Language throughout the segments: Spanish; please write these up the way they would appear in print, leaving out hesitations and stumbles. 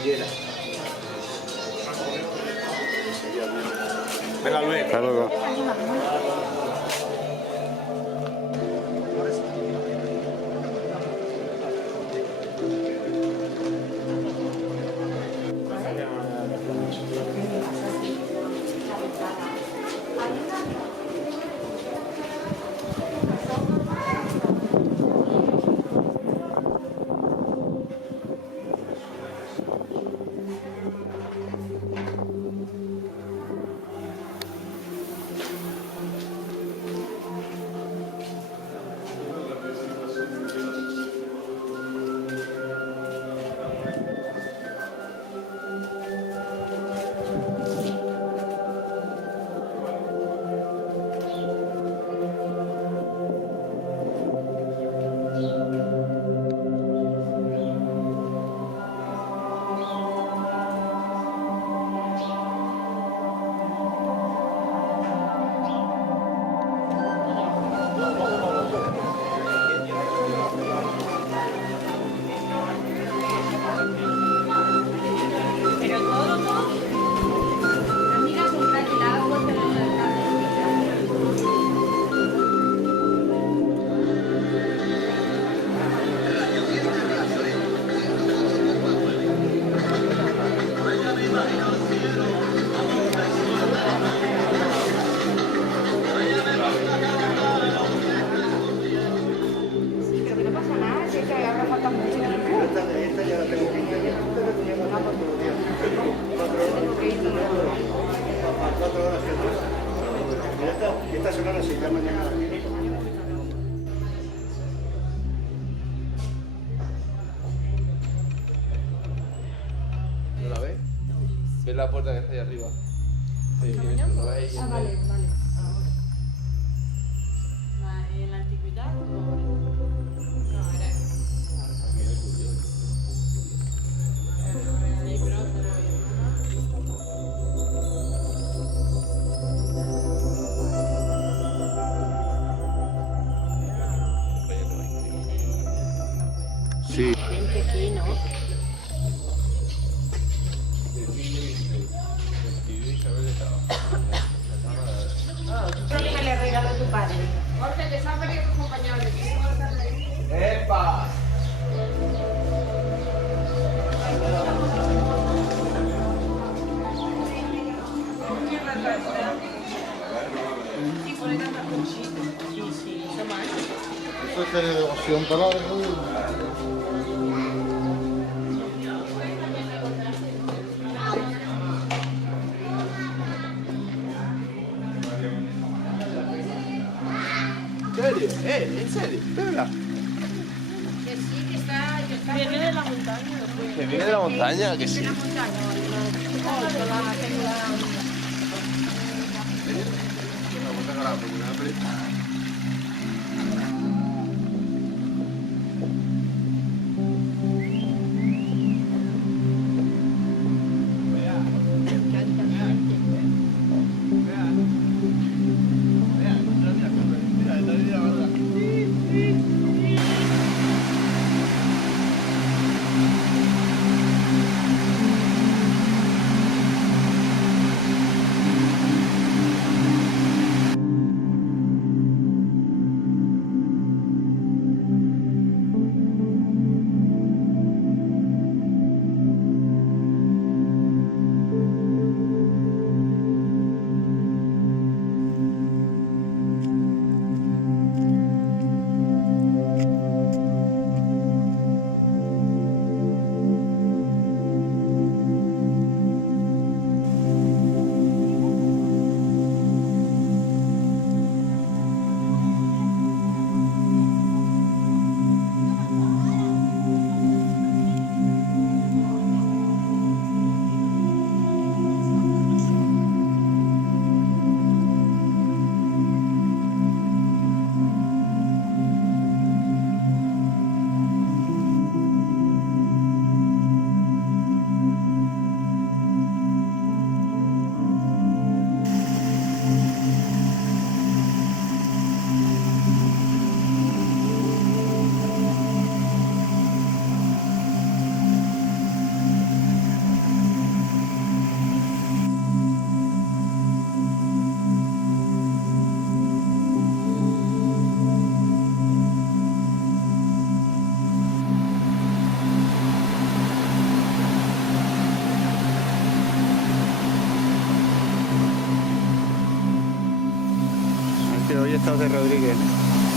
quieras. Venga, Luis. Hasta luego. Esta semana se llama mañana. ¿No la ves? ¿Ves la puerta que está ahí arriba? Sí, ¿no la ves? Ah, vale, vale. Ma en la antigüedad no era. Sí, però Sí. gente aquí, ¿no? Que le regaló tu padre. Jorge, te sabes que tus compañeros de aquí. ¡Epa! Sí, por ahí está Conchita. Sí, sí, eso más. Eso es celebración para algo. ¿En serio? ¿En serio? ¿De verdad? Que sí, que está. Viene de la montaña. ¿Que viene de la montaña? Que sí. De la montaña, la tengo la. hoy estás de Rodríguez.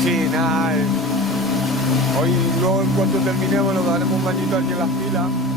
Sí, nada. Hoy luego en cuanto terminemos nos daremos un bañito aquí en las filas.